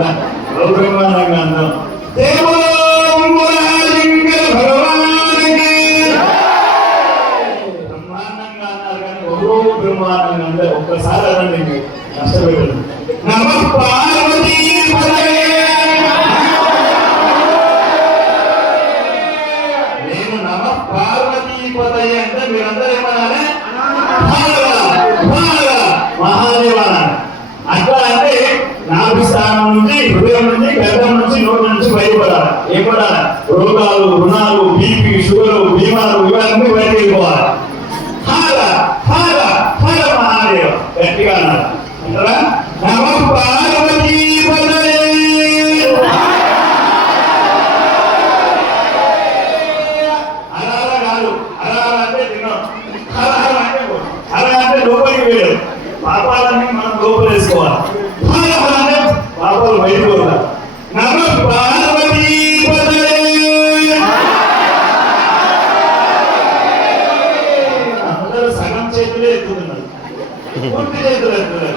బ్రహ్మాండంగా అందాం. బ్రహ్మాండంగా అన్నారు కానీ బ్రహ్మాండంగా అంటే ఒక్కసారి అనండి కష్టపెట్టదు. నమః పార్వతీ నేను నమః పార్వతీపతయే అంటే మీరందరూ ఏమనాలి? మహాదేవ. అట్లా అంటే నాభి స్థానం నుంచి, హృదయం నుంచి, గర్భం నుంచి, నోటి నుంచి బయటపడాలి. ఏం పడాలి? రోగాలు, రుణాలు, బీపీ, షుగర్, బీమాలు ఇవన్నీ బయటకు వెళ్ళిపోవాలి. హార హార హర మహాదేవ గట్టిగా అన్నారు అంటారా? నమః పార్వతీపతయే. లోపలికి వెళ్ళారు పాపాలన్నీ మనం లోపలేసుకోవాలి. పాపాలు బయటకు పోతారు. నమః పార్వతీపతయే. అందరూ సగం చేతులే ఎత్తుతున్నారు, పూర్తి చేతులు ఎత్తుతున్నారు.